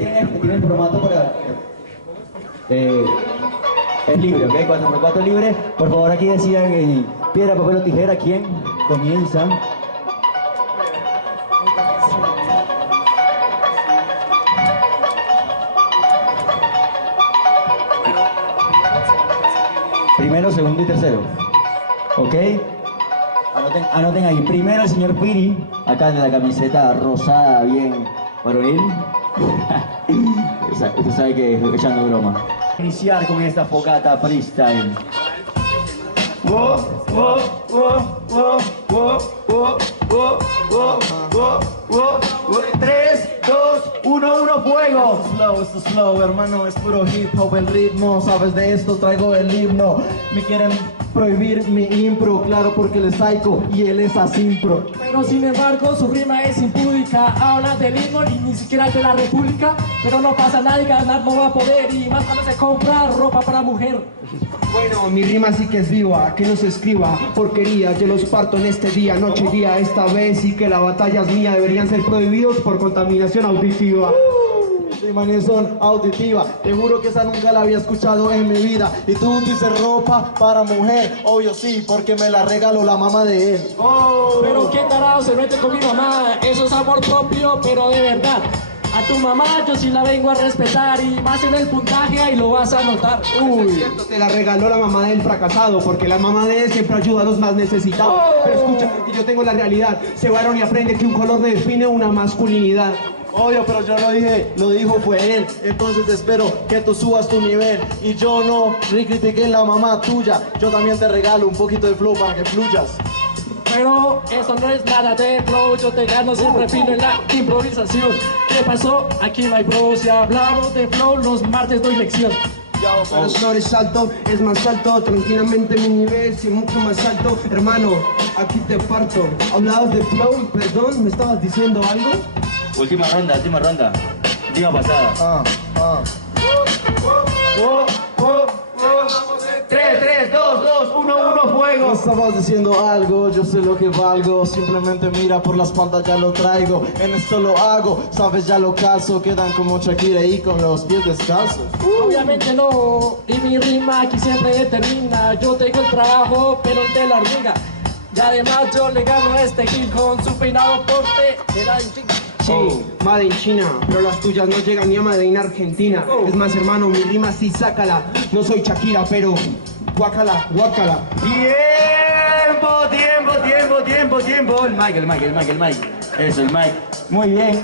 ya tienen formato para... es libre, ¿ok? 4x4 libre. Por favor, aquí decían piedra, papel o tijera. ¿Quién comienza? Primero, segundo y tercero. ¿Ok? Anoten ahí. Primero el señor Piri, acá en la camiseta rosada, bien varonil. Usted sabe que estoy echando broma. Iniciar con esta fogata freestyle. 3, 2, 1, fuego. Esto es slow, hermano, es puro hip hop el ritmo. Sabes de esto, traigo el himno. Me quieren prohibir mi impro, claro, porque él es psycho y él es asimpro. Pero sin embargo su rima es impúdica. Habla del himno y ni siquiera de la república. Pero no pasa nada y ganar no va a poder. Y más cuando se compra ropa para mujer. Bueno, mi rima sí que es viva, que no se escriba porquería. Yo los parto en este día, noche y día, esta vez. Y que la batalla es mía, deberían ser prohibidos por contaminación auditiva. Sí, manes son auditiva. Te juro que esa nunca la había escuchado en mi vida. Y tú dices ropa para mujer. Obvio sí, porque me la regaló la mamá de él. Pero quién tarado se mete con mi mamá. Eso es amor propio, pero de verdad. A tu mamá yo sí la vengo a respetar. Y más en el puntaje ahí lo vas a notar. Uy, cierto, te la regaló la mamá del fracasado, porque la mamá de él siempre ayuda a los más necesitados. Pero escucha, que yo tengo la realidad. Se varón y aprende que un color no define una masculinidad. Obvio, pero yo lo dije, lo dijo fue él. Entonces espero que tú subas tu nivel. Y yo no critiqué la mamá tuya. Yo también te regalo un poquito de flow para que fluyas. Pero eso no es nada de flow, yo te gano siempre fino en la improvisación. ¿Qué pasó? Aquí no hay bro, si hablamos de flow, los martes doy lección. Pero no eres alto, es más alto, tranquilamente mi nivel, si mucho más alto. Hermano, aquí te parto. Hablabas de flow, perdón, ¿me estabas diciendo algo? Última ronda. Última pasada. 3, 2, 1, fuego. No estabas diciendo algo, yo sé lo que valgo. Simplemente mira por la espalda, ya lo traigo. En esto lo hago, sabes, ya lo caso. Quedan como Shakira y con los pies descalzos. Obviamente no, y mi rima aquí siempre determina. Yo tengo el trabajo, pero el de la hormiga. Y además yo le gano a este Gil con su peinado porte. Era en China. Sí, Made in China, pero las tuyas no llegan ni a Made in Argentina. Es más, hermano, mi rima sí sácala. No soy Shakira, pero guácala, guácala. Tiempo. El mic. Eso, el mic. Muy bien.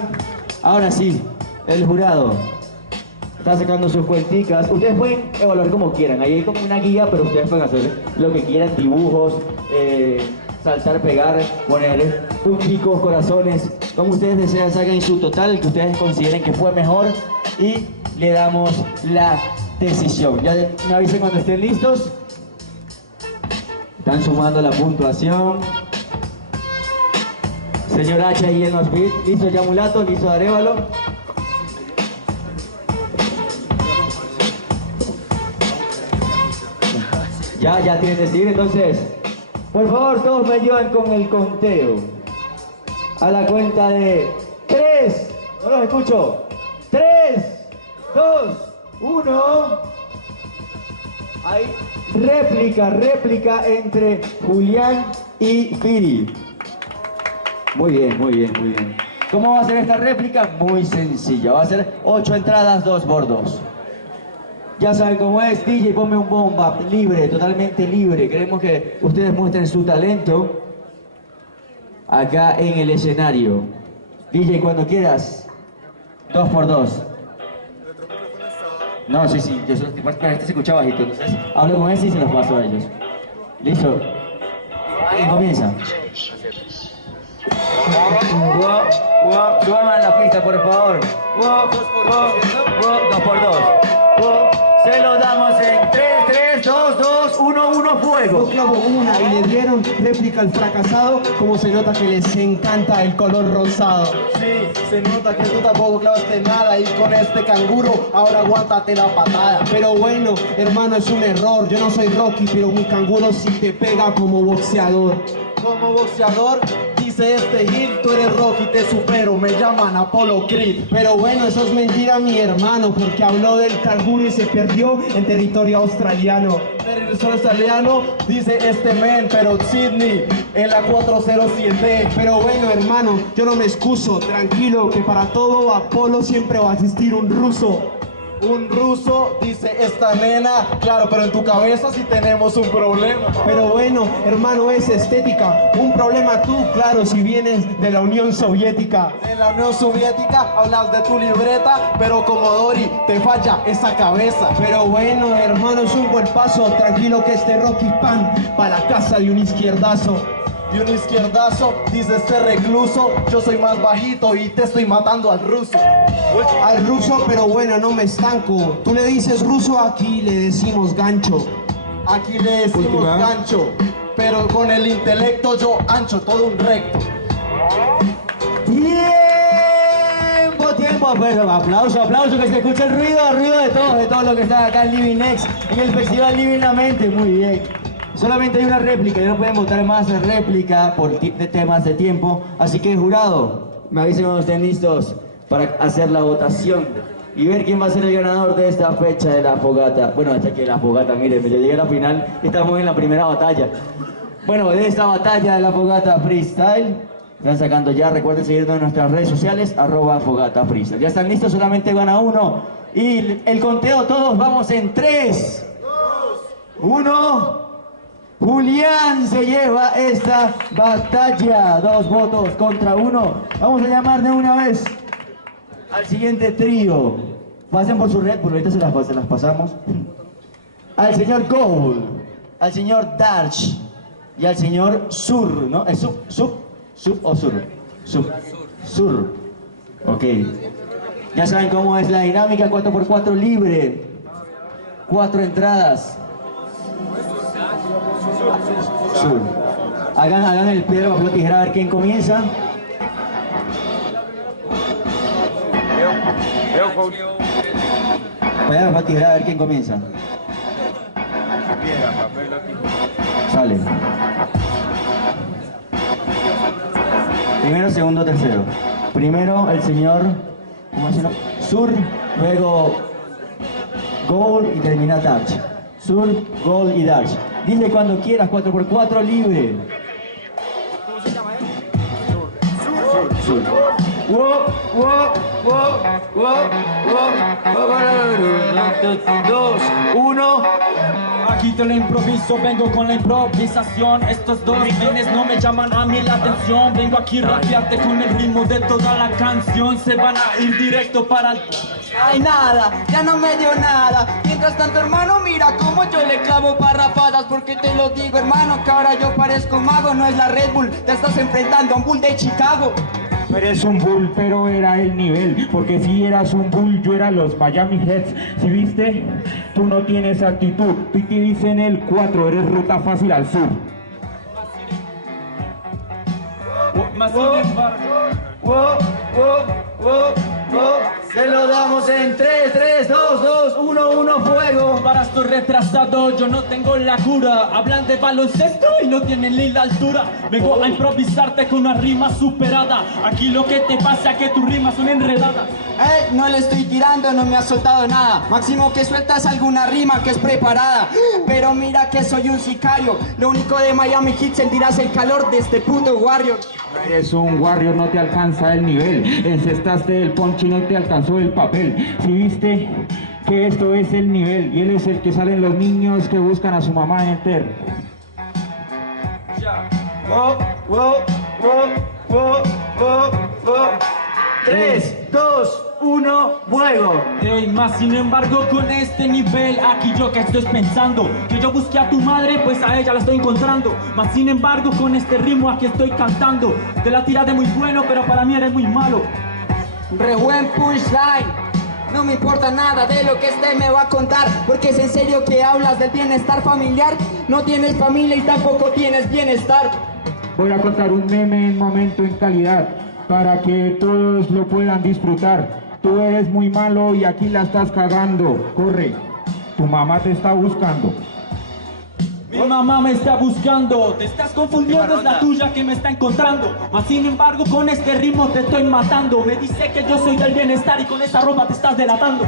Ahora sí, el jurado está sacando sus cuenticas. Ustedes pueden evaluar como quieran. Ahí hay como una guía, pero ustedes pueden hacer lo que quieran. Dibujos, saltar, pegar, poner punticos, corazones. Como ustedes desean, saquen su total, que ustedes consideren que fue mejor. Y le damos la decisión. Ya me avisen cuando estén listos. Están sumando la puntuación. Señor H ahí en los beats. ¿Listo ya Mulato? ¿Listo Arevalo? Ya tienen que seguir, entonces. Por favor, todos me ayudan con el conteo. A la cuenta de 3. No los escucho. 3, 2, 1. Hay réplica entre Julián y Piri. Muy bien. ¿Cómo va a ser esta réplica? Muy sencilla. Va a ser 8 entradas, 2 por 2. Ya saben cómo es. DJ, ponme un bomba libre, totalmente libre. Queremos que ustedes muestren su talento acá en el escenario. DJ, cuando quieras. 2 por 2. No, sí, yo solo para este se escucha bajito, entonces hablo con ese y se los paso a ellos. ¿Listo? ¿Quién comienza? Súbame a la pista, por favor. 2 por 2. Se lo damos en 3, 2, 1, fuego. Yo clavo una y le dieron réplica al fracasado. Como se nota que les encanta el color rosado. Sí, se nota que tú tampoco clavaste nada. Y con este canguro, ahora aguántate la patada. Pero bueno, hermano, es un error. Yo no soy Rocky, pero mi canguro sí te pega como boxeador. Como boxeador, Dice este hit, tú eres Rocky, te supero, me llaman Apollo Creed. Pero bueno, eso es mentira, mi hermano, porque habló del canguro y se perdió en territorio australiano. Territorio australiano, dice este men, pero Sydney en la 407. Pero bueno, hermano, yo no me excuso, tranquilo, que para todo Apolo siempre va a existir un ruso. Un ruso, dice esta nena, claro, pero en tu cabeza sí tenemos un problema. Pero bueno, hermano, es estética. Un problema tú, claro, si vienes de la Unión Soviética. En la Unión Soviética hablas de tu libreta, pero como Dory te falla esa cabeza. Pero bueno, hermano, es un buen paso. Tranquilo que este Rocky Pan para la casa de un izquierdazo. De un izquierdazo, dice este recluso, yo soy más bajito y te estoy matando al ruso. Al ruso, pero bueno, no me estanco. Tú le dices ruso, aquí le decimos gancho. Aquí le decimos Última. gancho, pero con el intelecto yo ancho todo un recto. Tiempo, pero aplauso, que se escuche el ruido de todos los que están acá en Living Next, en el festival Living la Mente, muy bien. Solamente hay una réplica, ya no pueden votar más réplica por temas de tiempo, así que jurado, me avisen cuando estén listos para hacer la votación y ver quién va a ser el ganador de esta fecha de la fogata. Bueno, hasta que la fogata, miren, ya llegué a la final, estamos en la primera batalla. Bueno, de esta batalla de la fogata freestyle, están sacando ya, recuerden seguirnos en nuestras redes sociales, @fogatafreestyle. Ya están listos, solamente gana uno y el conteo todos vamos en 3, 1... Julián se lleva esta batalla, 2 votos contra 1. Vamos a llamar de una vez al siguiente trío. Pasen por su red, porque ahorita se las pasamos. Al señor Gold, al señor Darch y al señor Sur, ¿no? ¿Es sub o sur? Sur. Ok. Ya saben cómo es la dinámica, 4x4 libre. 4 entradas. Sur. Hagan el piedra, papel o tijera a ver quién comienza. Piedra, papel o tijera a ver quién comienza. Sale. Primero, segundo, tercero. Primero el señor, ¿cómo se llama? Sur, luego Gold y termina Darch. Sur, Gold y Darch. Dice cuando quieras, 4x4 libre. ¿Cómo se llama él? Sur. Dos, uno. Aquí te lo improviso, vengo con la improvisación. Estos dos menes no me llaman a mí la atención. Vengo aquí a rapearte con el ritmo de toda la canción. Se van a ir directo para el... Ay, nada, ya no me dio nada. Mientras tanto, hermano, mira cómo yo le clavo parrafadas. Porque te lo digo, hermano, que ahora yo parezco mago. No es la Red Bull, te estás enfrentando a un Bull de Chicago. No eres un Bull, pero era el nivel. Porque si eras un Bull, yo era los Miami Heats. Si viste, tú no tienes actitud. Piti dice en el 4, eres ruta fácil al sur. Más sin embargo... Se lo damos en 3, 2, 1, fuego. Para esto retrasado, yo no tengo la cura. Hablan de baloncesto y no tienen ni la altura. Vengo a improvisarte con una rima superada. Aquí lo que te pasa es que tus rimas son enredadas. No le estoy tirando, no me ha soltado nada. Máximo que sueltas alguna rima que es preparada. Pero mira que soy un sicario. Lo único de Miami Heat, sentirás el calor de este puto Warrior. Eres un Warrior, no te alcanza el nivel. Encestaste el ponche y no te alcanzó el papel. Si viste que esto es el nivel. Y él es el que salen los niños que buscan a su mamá en Enter. 3, 2, 1, fuego. Y más sin embargo con este nivel, aquí yo que estoy pensando, que yo busqué a tu madre, pues a ella la estoy encontrando. Más sin embargo con este ritmo aquí estoy cantando. Te la tiré muy bueno, pero para mí eres muy malo. Re buen punchline. No me importa nada de lo que este me va a contar. Porque es en serio que hablas del bienestar familiar. No tienes familia y tampoco tienes bienestar. Voy a contar un meme en momento en calidad, para que todos lo puedan disfrutar. Tú eres muy malo y aquí la estás cagando. Corre, tu mamá te está buscando. Mi mamá me está buscando, te estás confundiendo, es la tuya que me está encontrando. Mas sin embargo con este ritmo te estoy matando. Me dice que yo soy del bienestar y con esa ropa te estás delatando.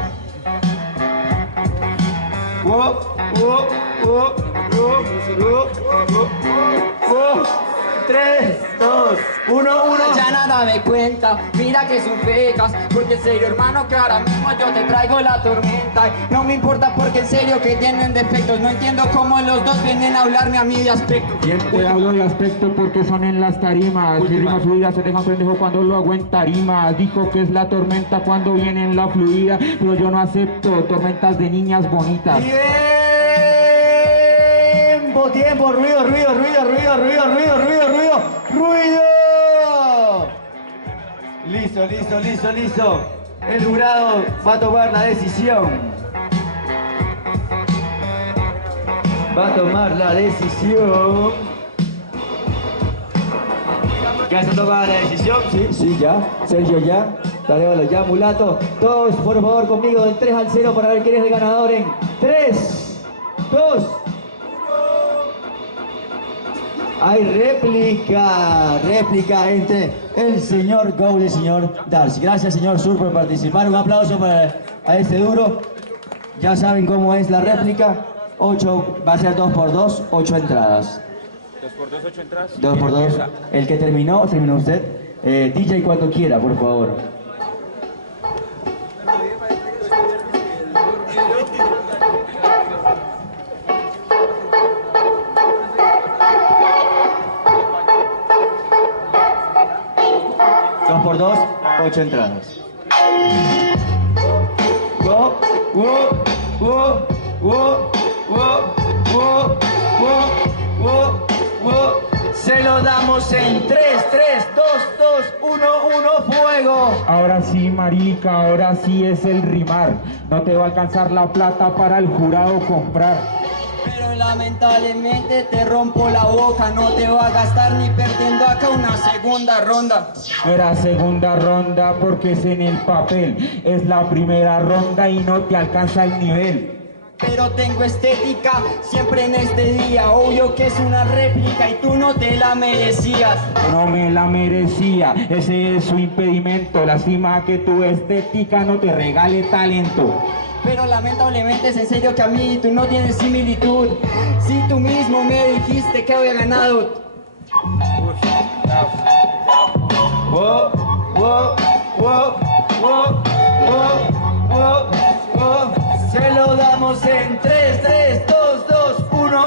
Tres, dos, uno. Ya nada me cuenta, mira que son fecas. Porque en serio hermano que ahora mismo yo te traigo la tormenta. No me importa porque en serio que tienen defectos. No entiendo cómo los dos vienen a hablarme a mí de aspecto. Bien, te hablo de aspecto porque son en las tarimas. Mi rima fluida se deja pendejo cuando lo hago en tarimas. Dijo que es la tormenta cuando viene en la fluida, pero yo no acepto tormentas de niñas bonitas. Tiempo, ruido. Listo. El jurado va a tomar la decisión. ¿Ya se toma la decisión? Sí, ya. Sergio, ya. Tarévalo, ya, mulato. Todos, por favor, conmigo del 3 al 0 para ver quién es el ganador en 3, 2. Hay réplica entre el señor Gould y el señor Darcy. Gracias, señor Sur, por participar. Un aplauso para a este duro. Ya saben cómo es la réplica. 8, va a ser 2 por 2, 8 entradas. 2 por 2, 8 entradas. 2 por 2. El que terminó usted. DJ cuando quiera, por favor. Por 2, 8 entradas. Se lo damos en 3, 2, 1, fuego. Ahora sí, marica, ahora sí es el rimar. No te va a alcanzar la plata para el jurado comprar. Pero lamentablemente te rompo la boca. No te va a gastar ni perdiendo acá una segunda ronda. No era segunda ronda porque es en el papel. Es la primera ronda y no te alcanza el nivel. Pero tengo estética siempre en este día. Obvio que es una réplica y tú no te la merecías. No me la merecía, ese es su impedimento. Lástima que tu estética no te regale talento. Pero lamentablemente es en serio que a mí tú no tienes similitud. Si tú mismo me dijiste que había ganado. Se lo damos en 3, 2, 1,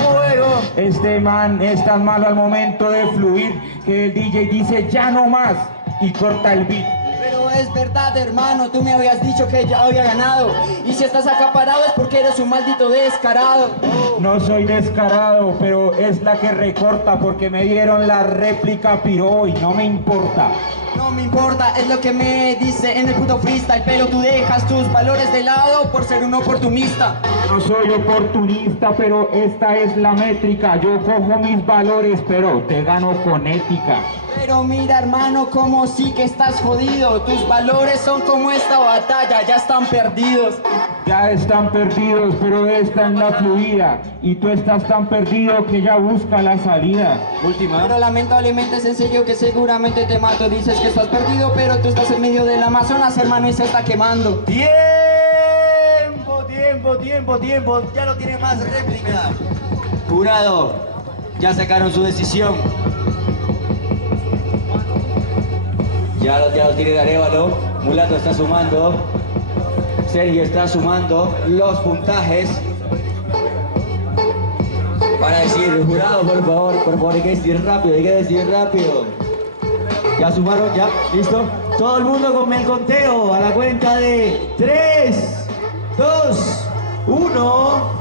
fuego. Este man es tan malo al momento de fluir que el DJ dice ya no más y corta el beat. Pero es verdad, hermano, tú me habías dicho que ya había ganado. Y si estás acaparado es porque eres un maldito descarado. No soy descarado, pero es la que recorta porque me dieron la réplica piro y no me importa. No me importa, es lo que me dice en el puto freestyle. Pero tú dejas tus valores de lado por ser un oportunista. No soy oportunista, pero esta es la métrica. Yo cojo mis valores, pero te gano con ética. Pero mira, hermano, como sí que estás jodido. Tus valores son como esta batalla, ya están perdidos. Ya están perdidos, pero esta es la fluida. Y tú estás tan perdido que ya busca la salida. Última. Pero lamentablemente es en serio que seguramente te mato. Dices que estás perdido, pero tú estás en medio del Amazonas, hermano, y se está quemando. Tiempo. Ya no tiene más réplica. Jurado, ya sacaron su decisión. Ya lo tiene Arévalo. Mulato está sumando. Sergio está sumando los puntajes. Para decir, jurado, por favor, hay que decir rápido, Ya sumaron, ya, listo. Todo el mundo con el conteo a la cuenta de 3, 2, 1.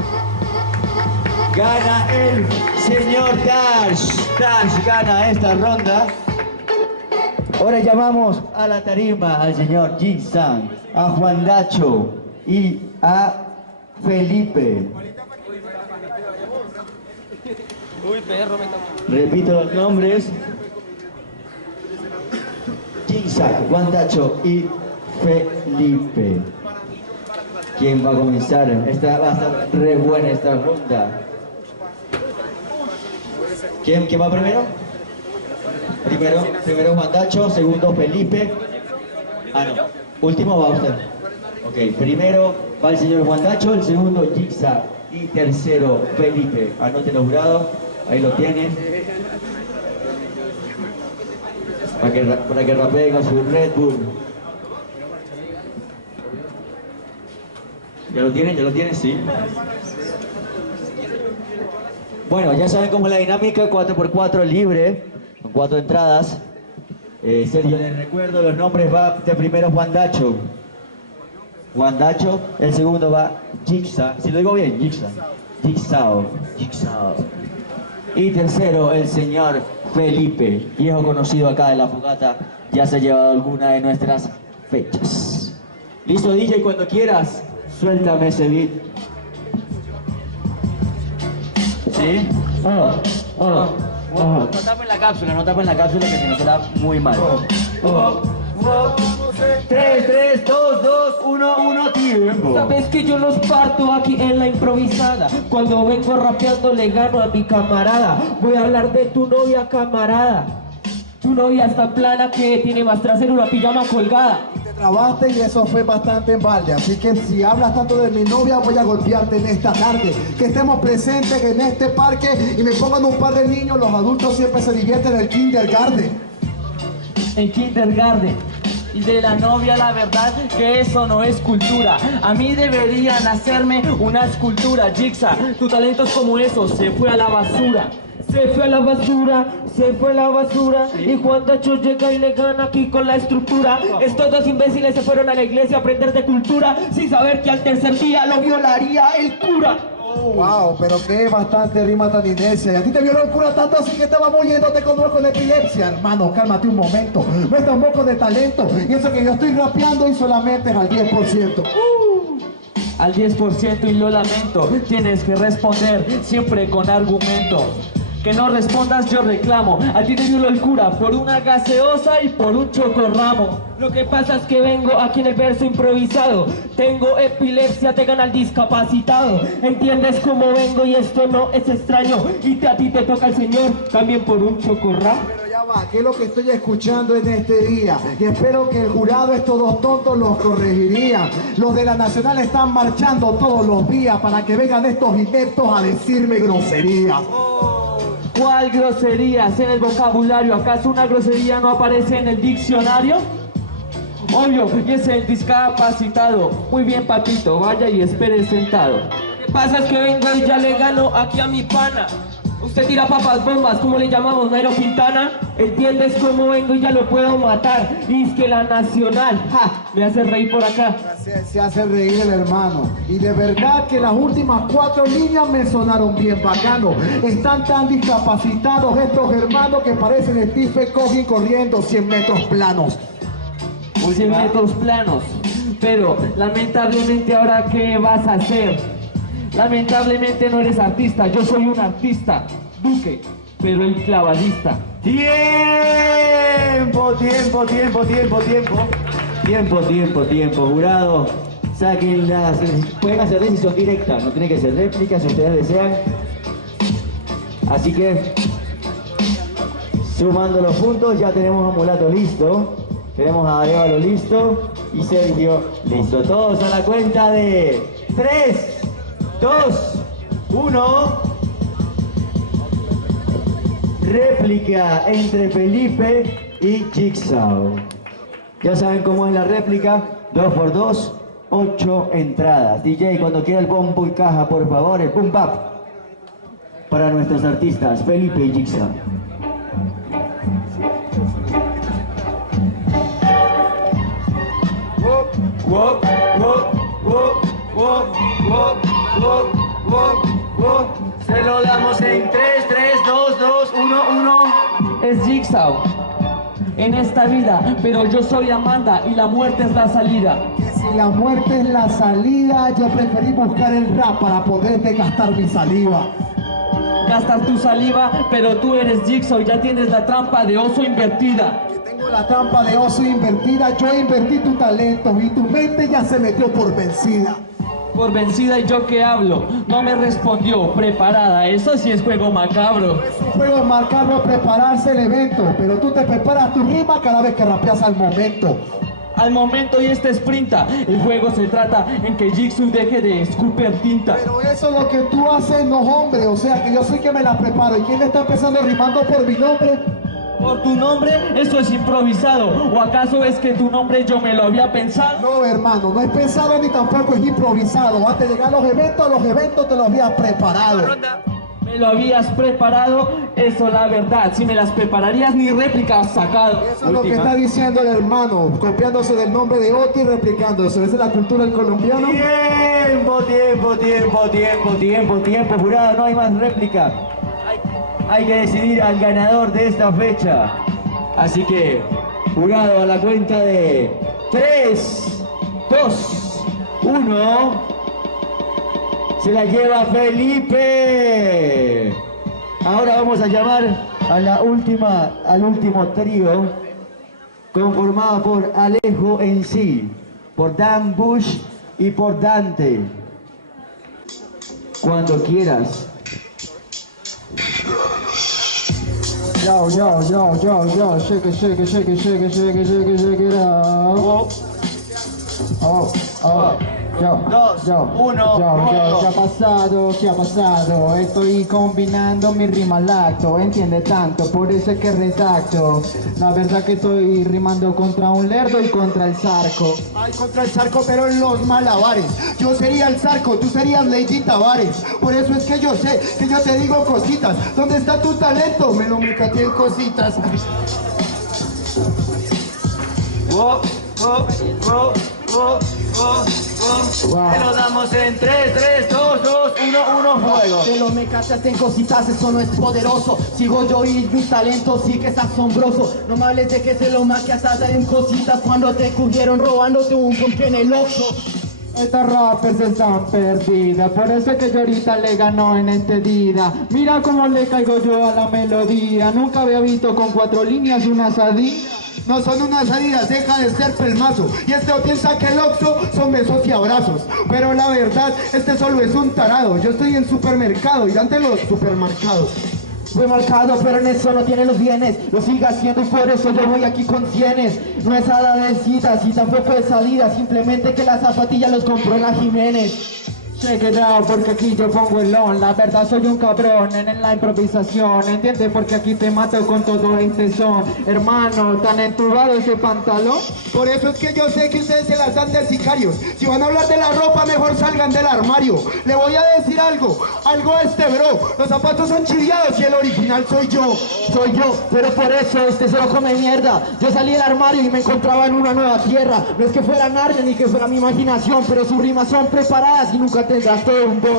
Gana el señor Dash. Dash gana esta ronda. Ahora llamamos a la tarima al señor Jin-san, a Juan Dacho y a Felipe. Repito los nombres. Jin-san, Juan Dacho y Felipe. ¿Quién va a comenzar? Esta va a estar re buena esta ronda. ¿Quién va primero? Primero Juan Dacho, segundo Felipe. Ah, no. Último va usted. Ok, primero va el señor Juan Dacho, el segundo Jigsaw y tercero Felipe. Anótenlo, jurado. Ahí lo tienen. Para que rapeen con su Red Bull. ¿Ya lo tienen? Sí. Bueno, ya saben cómo es la dinámica, 4x4 libre, con 4 entradas. Sergio, les recuerdo, los nombres va de primero Juan Dacho, el segundo va Jigsaw, si lo digo bien, Jigsaw. Y tercero, el señor Felipe, viejo conocido acá de La Fogata, ya se ha llevado alguna de nuestras fechas. Listo, DJ, cuando quieras, suéltame ese beat. ¿Sí? No tapen la cápsula que si no será muy mal. 3, 2, 1, tiempo. Sabes que yo los parto aquí en la improvisada. Cuando vengo rapeando le gano a mi camarada. Voy a hablar de tu novia, camarada. Tu novia está plana que tiene más trasero una pijama colgada. Te trabaste y eso fue bastante en balde. Así que si hablas tanto de mi novia, voy a golpearte en esta tarde. Que estemos presentes en este parque y me pongan un par de niños. Los adultos siempre se divierten en el kindergarten. En kindergarten. Y de la novia la verdad que eso no es cultura. A mí deberían hacerme una escultura. Jigsaw, tu talento es como eso, se fue a la basura. Se fue a la basura, ¿sí? Y Juan Dacho llega y le gana aquí con la estructura. Estos dos imbéciles se fueron a la iglesia a aprender de cultura sin saber que al tercer día lo violaría el cura. Wow, pero qué bastante rima tan inesia. Y a ti te violó el cura tanto así que estabas muriéndote con dolor con epilepsia. Hermano, cálmate un momento. No es tan poco de talento. Y eso que yo estoy rapeando y solamente es al 10%. Al 10% y lo lamento. Tienes que responder siempre con argumento. Que no respondas yo reclamo. A ti te violó el cura por una gaseosa y por un chocorramo. Lo que pasa es que vengo aquí en el verso improvisado. Tengo epilepsia, te gana el discapacitado. ¿Entiendes cómo vengo y esto no es extraño? Y a ti te toca el señor también por un chocorramo. Pero ya va, ¿qué es lo que estoy escuchando en este día? Y espero que el jurado, estos dos tontos, los corregiría. Los de la Nacional están marchando todos los días para que vengan estos ineptos a decirme groserías. ¿Cuál groserías en el vocabulario? ¿Acaso una grosería no aparece en el diccionario? Obvio, y es el discapacitado. Muy bien, papito, vaya y espere sentado. Lo que pasa es que vengo y ya le gano aquí a mi pana. Usted tira papas bombas, ¿cómo le llamamos? Nairo Quintana. ¿Entiendes cómo vengo y ya lo puedo matar? Y es que la Nacional, ja, me hace reír por acá. Se hace reír el hermano. Y de verdad que las últimas 4 líneas me sonaron bien bacano. Están tan discapacitados estos hermanos que parecen Stephen Curry corriendo 100 metros planos. 100 metros planos. Pero lamentablemente ahora ¿qué vas a hacer? Lamentablemente no eres artista, yo soy un artista, Duque, pero el clavadista. Tiempo, jurado. Saquen las... Pueden hacer decisión directa, no tiene que ser réplica si ustedes desean. Así que, sumando los puntos, ya tenemos a Mulato listo, tenemos a Arevalo listo y Sergio listo. Todos a la cuenta de 3, 2, 1. Réplica entre Felipe y Jigsaw. Ya saben cómo es la réplica. 2x2, 8 entradas. DJ, cuando quiera el bombo y caja, por favor, el boom bap para nuestros artistas Felipe y Jigsaw. Se lo damos en 3, 2, 1. Es Jigsaw en esta vida, pero yo soy Amanda y la muerte es la salida. Que si la muerte es la salida, yo preferí buscar el rap para poderte gastar mi saliva. Gastar tu saliva, pero tú eres Jigsaw y ya tienes la trampa de oso invertida. Que tengo la trampa de oso invertida, yo invertí tu talento y tu mente ya se metió por vencida. por vencida y yo que hablo. No me respondió, preparada, eso sí es juego macabro. Es un juego macabro prepararse el evento, pero tú te preparas tu rima cada vez que rapeas al momento. Al momento y este sprinta, el juego se trata en que Jigsaw deje de escupir tinta. Pero eso es lo que tú haces, no hombre, o sea que yo sé que me la preparo. ¿Y quién está empezando rimando por mi nombre? ¿Por tu nombre? Eso es improvisado. ¿O acaso es que tu nombre yo me lo había pensado? No, hermano, no es pensado ni tampoco es improvisado. Antes de llegar a los eventos te los habías preparado. ¿Me lo habías preparado? Eso la verdad, si me las prepararías ni réplica has sacado. Eso es lo que está diciendo el hermano, copiándose del nombre de otro y replicándose. ¿Esa es la cultura del colombiano? Tiempo, jurado, no hay más réplica. Hay que decidir al ganador de esta fecha. Así que, jurado, a la cuenta de 3, 2, 1... se la lleva Felipe. Ahora vamos a llamar al último trío, conformado por Alejo en sí, por Dan Bush y por Dante. Cuando quieras. Yo, shake it out. ¿Qué ha pasado? Estoy combinando mi rima al acto, entiende tanto, por eso es que redacto. La verdad que estoy rimando contra un lerdo y contra el zarco. Ay, contra el zarco, pero en los malabares. Yo sería el zarco, tú serías Lady Tavares. Por eso es que yo sé, que yo te digo cositas. ¿Dónde está tu talento? Me lo mecateé en cositas. Te lo damos en 3, 2, 1, fuego. Te lo me cachaste en cositas, eso no es poderoso. Sigo yo y mi talento sí que es asombroso. No me hables de que te lo maquiaste en cositas cuando te cogieron robándote un ponche en el ojo. Estas rappers están perdidas, por eso es que yo ahorita le ganó en entendida. Mira cómo le caigo yo a la melodía. Nunca había visto con 4 líneas una sadía. No son unas salidas, deja de ser pelmazo. Y este piensa que el Oxxo son besos y abrazos. Pero la verdad, este solo es un tarado. Yo estoy en supermercado y ante los supermercados. Fue marcado, pero en eso no tiene los bienes. Lo sigue haciendo y por eso yo voy aquí con cienes. No es hada de citas y tampoco es salida. Simplemente que las zapatillas los compró la Jiménez. Check it out, porque aquí yo pongo el on. La verdad soy un cabrón en la improvisación. ¿Entiendes? Porque aquí te mato con todo este son. Hermano, ¿tan entubado ese pantalón? Por eso es que yo sé que ustedes se las dan de sicarios. Si van a hablar de la ropa, mejor salgan del armario. Le voy a decir algo a este bro. Los zapatos son chiviados y el original soy yo. Soy yo, pero por eso este se lo come mierda. Yo salí del armario y me encontraba en una nueva tierra. No es que fuera Narnia ni que fuera mi imaginación, pero sus rimas son preparadas y nunca tendrás todo un bon.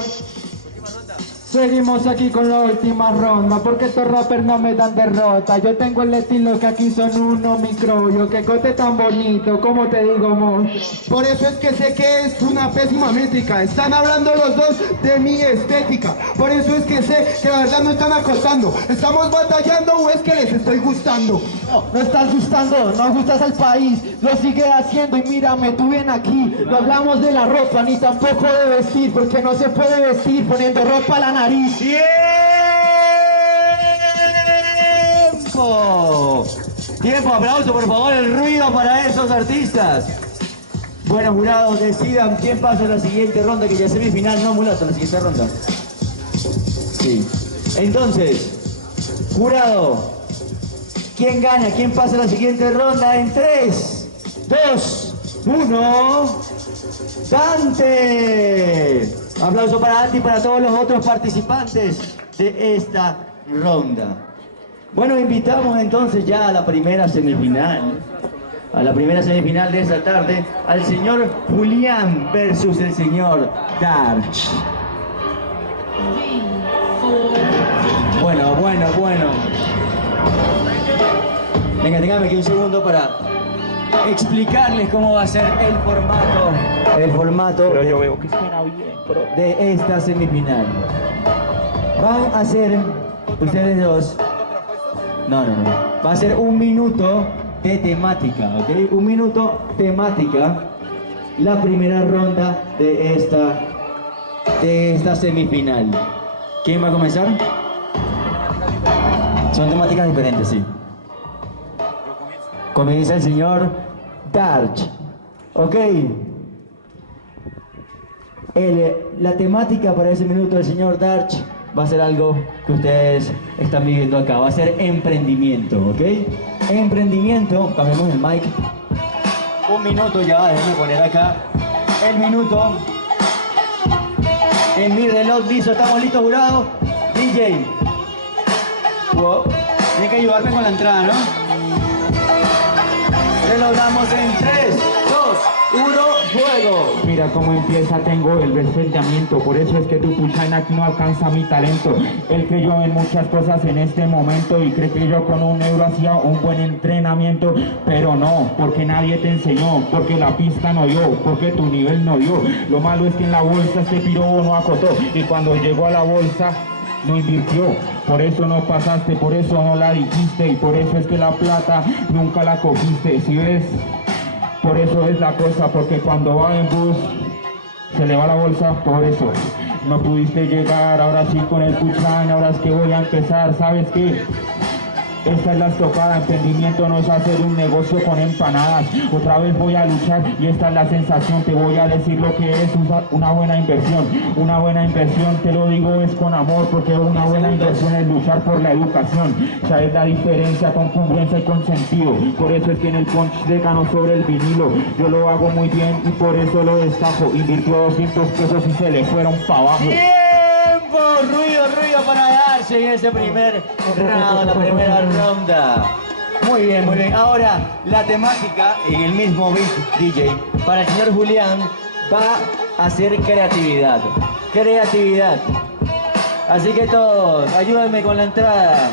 Seguimos aquí con la última ronda, porque estos rappers no me dan derrota. Yo tengo el estilo que aquí son unos microbios, que cote tan bonito, como te digo, monstruo. Por eso es que sé que es una pésima métrica. Están hablando los dos de mi estética. Por eso es que sé que la verdad no están acostando. ¿Estamos batallando o es que les estoy gustando? No estás gustando, no gustas al país. Lo sigue haciendo y mírame, tú ven aquí. No hablamos de la ropa ni tampoco de vestir, porque no se puede vestir poniendo ropa a la nariz. Tiempo, aplauso por favor, el ruido para esos artistas. Bueno, jurados, decidan quién pasa a la siguiente ronda, que ya es semifinal, no mulato, la siguiente ronda. Sí. Entonces, jurado, ¿quién gana? ¿Quién pasa a la siguiente ronda? En 3, 2, 1... ¡Dante! Aplauso para Dante y para todos los otros participantes de esta ronda. Bueno, invitamos entonces ya a la primera semifinal. A la primera semifinal de esta tarde, al señor Julián versus el señor Darch. Bueno. Venga, téngame aquí un segundo para explicarles cómo va a ser el formato Pero yo veo que suena bien, bro. de esta semifinal. Van a ser ustedes dos. No. Va a ser 1 minuto de temática, ¿ok? 1 minuto temática. la primera ronda de esta semifinal. ¿Quién va a comenzar? Son temáticas diferentes, sí. Comienza el señor Darch. Ok. La temática para ese minuto del señor Darch va a ser algo que ustedes están viviendo acá. Va a ser emprendimiento, ¿ok? Emprendimiento, cambiamos el mic. Un minuto ya, déjenme poner acá el minuto. En mi reloj listo, ¿estamos listos, jurado? DJ. Wow. Tienen que ayudarme con la entrada, ¿no? Se lo damos en 3, 2, 1, fuego. Mira cómo empieza, tengo el enfrentamiento. Por eso es que tu puchaina aquí no alcanza mi talento. Él creyó en muchas cosas en este momento y cree que yo con un euro hacía un buen entrenamiento. Pero no, porque nadie te enseñó, porque la pista no dio, porque tu nivel no dio. Lo malo es que en la bolsa este piro no acotó y cuando llegó a la bolsa no invirtió. Por eso no pasaste, por eso no la dijiste y por eso es que la plata nunca la cogiste. Si ves, por eso es la cosa, porque cuando va en bus se le va la bolsa, por eso no pudiste llegar. Ahora sí con el puchán, ahora es que voy a empezar. ¿Sabes qué? Esta es la estocada, emprendimiento no es hacer un negocio con empanadas. Otra vez voy a luchar y esta es la sensación. Te voy a decir lo que es una buena inversión. Una buena inversión, te lo digo, es con amor, porque una buena inversión es luchar por la educación. ¿Sabes la diferencia con congruencia y con sentido? Por eso es que en el punch se ganó sobre el vinilo. Yo lo hago muy bien y por eso lo destaco. Invirtió 200 pesos y se le fueron para abajo. Ruido para darse en ese primer round, la primera ronda. Muy bien, muy bien. Ahora, la temática en el mismo beat, DJ, para el señor Julián, va a ser creatividad. Creatividad. Así que todos, ayúdenme con la entrada.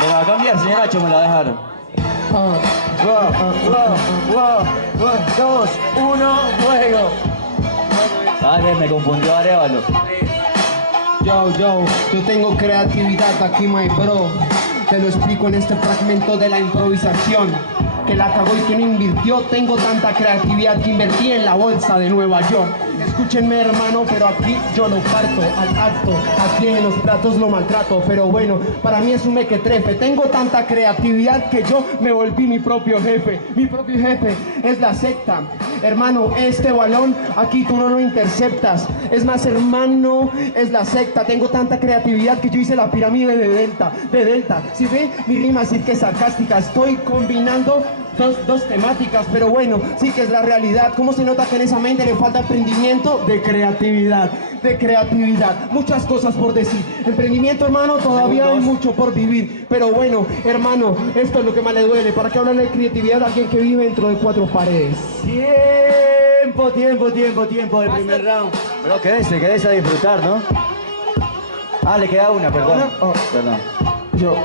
Me la va a cambiar, señor Hacho, me la va a dejar. 2, 1, fuego. Ay, me confundió Arevalo. Yo tengo creatividad aquí, my bro. Te lo explico en este fragmento de la improvisación. Que la cagó y que no invirtió. Tengo tanta creatividad que invertí en la bolsa de Nueva York. Escúchenme, hermano, pero aquí yo lo parto al acto. Aquí en los platos lo maltrato. Pero bueno, para mí es un mequetrefe. Tengo tanta creatividad que yo me volví mi propio jefe. Mi propio jefe es la secta. Hermano, este balón aquí tú no lo interceptas. Es más, hermano, es la secta. Tengo tanta creatividad que yo hice la pirámide de Delta. Si ve, mi rima sí que es sarcástica. Estoy combinando dos temáticas, pero bueno, sí que es la realidad. ¿Cómo se nota que en esa mente le falta emprendimiento? De creatividad. Muchas cosas por decir. Emprendimiento, hermano, todavía hay mucho por vivir. Pero bueno, hermano, esto es lo que más le duele. ¿Para qué hablar de creatividad a alguien que vive dentro de 4 paredes? Tiempo del primer round. Pero quédese a disfrutar, ¿no? Ah, le queda una, perdón. Perdón. Yo.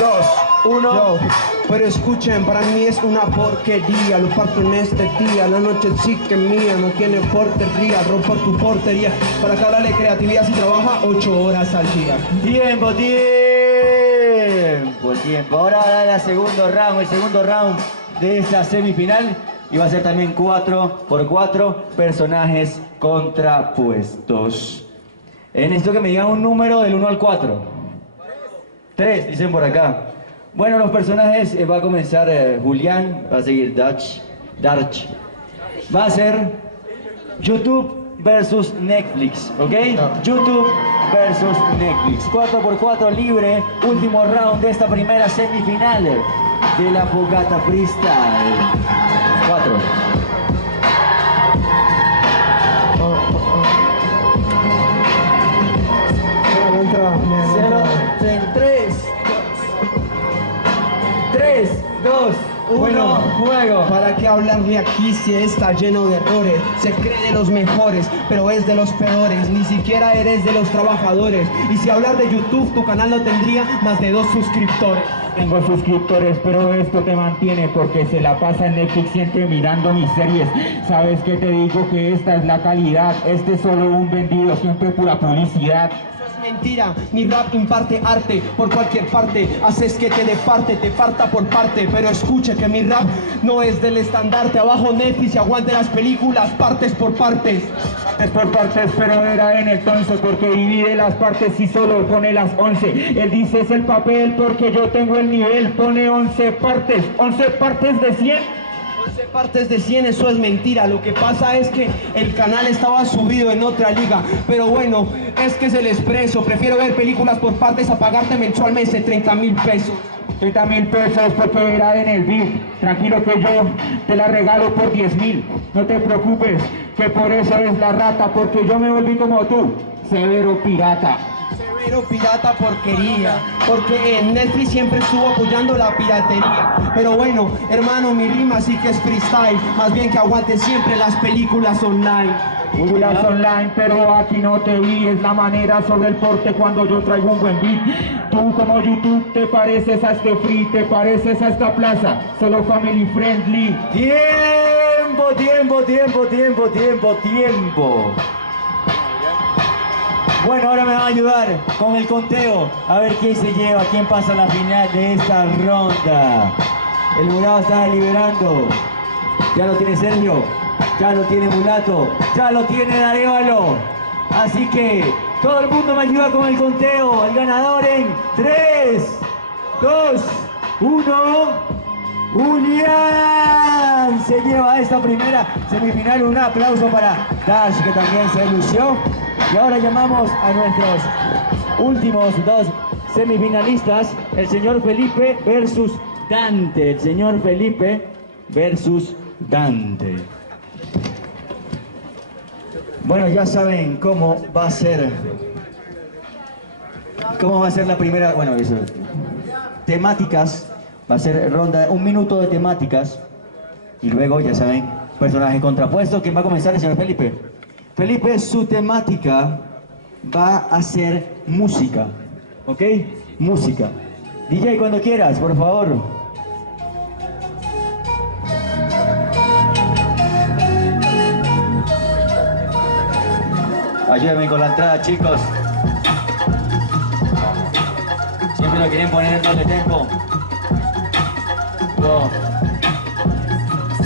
2, 1. Pero escuchen, para mí es una porquería. Lo parto en este día. La noche sí que es mía. No tiene portería. Rompo tu portería. ¿Para qué hablarle de creatividad si trabaja 8 horas al día? Tiempo. Ahora da el segundo round de esta semifinal. Y va a ser también 4x4 personajes contrapuestos. Necesito que me digan un número del 1 al 4. 3, dicen por acá. Bueno, los personajes, va a comenzar Julián, va a seguir Darch. Va a ser YouTube versus Netflix, ¿ok? YouTube versus Netflix. 4x4 libre, último round de esta primera semifinal de la Fogata Freestyle. 4. En 3, 2, 1. Bueno, juego. ¿para qué hablarle aquí si está lleno de errores? Se cree de los mejores, pero es de los peores. Ni siquiera eres de los trabajadores. Y si hablar de YouTube, tu canal no tendría más de 2 suscriptores. Tengo suscriptores, pero esto te mantiene porque se la pasa en Netflix siempre mirando mis series. ¿Sabes qué te digo? Que esta es la calidad. Este es solo un vendido, siempre pura publicidad. Mentira, mi rap imparte arte por cualquier parte, haces que te te parta por parte, pero escuche que mi rap no es del estandarte, abajo Netflix y aguante las películas, partes por partes. Partes por partes, pero era en el entonces porque divide las partes y solo pone las 11. Él dice es el papel porque yo tengo el nivel, pone 11 partes de 100. 11 partes de 100, eso es mentira. Lo que pasa es que el canal estaba subido en otra liga. Pero bueno, es que es el expreso. Prefiero ver películas por partes a pagarte mensualmente 30.000 pesos. 30.000 pesos porque era en el beat. Tranquilo que yo te la regalo por 10.000. No te preocupes que por eso es la rata, porque yo me volví como tú, severo pirata. Severo pirata porquería, porque en Netflix siempre estuvo apoyando la piratería. Pero bueno, hermano, mi rima sí que es freestyle, más bien que aguante siempre las películas online. Películas online, pero aquí no te vi, es la manera sobre el porte cuando yo traigo un buen beat. Tú como YouTube te pareces a este free, te pareces a esta plaza, solo family friendly. Tiempo. Bueno, ahora me van a ayudar con el conteo. A ver quién se lleva, quién pasa a la final de esta ronda. El morado está deliberando. Ya lo tiene Sergio, ya lo tiene Mulato, ya lo tiene Arevalo. Así que todo el mundo me ayuda con el conteo. El ganador en 3, 2, 1... Julián se lleva esta primera semifinal. Un aplauso para Dash, que también se lució. Y ahora llamamos a nuestros últimos 2 semifinalistas, el señor Felipe versus Dante. El señor Felipe versus Dante. Bueno, ya saben cómo va a ser la primera, bueno, eso, temáticas. Va a ser ronda, 1 minuto de temáticas. Y luego, ya saben, personaje contrapuesto. ¿Quién va a comenzar? El señor Felipe. Felipe, su temática va a ser música. ¿Ok? Música. DJ, cuando quieras, por favor. Ayúdenme con la entrada, chicos. Siempre lo quieren poner en doble tempo.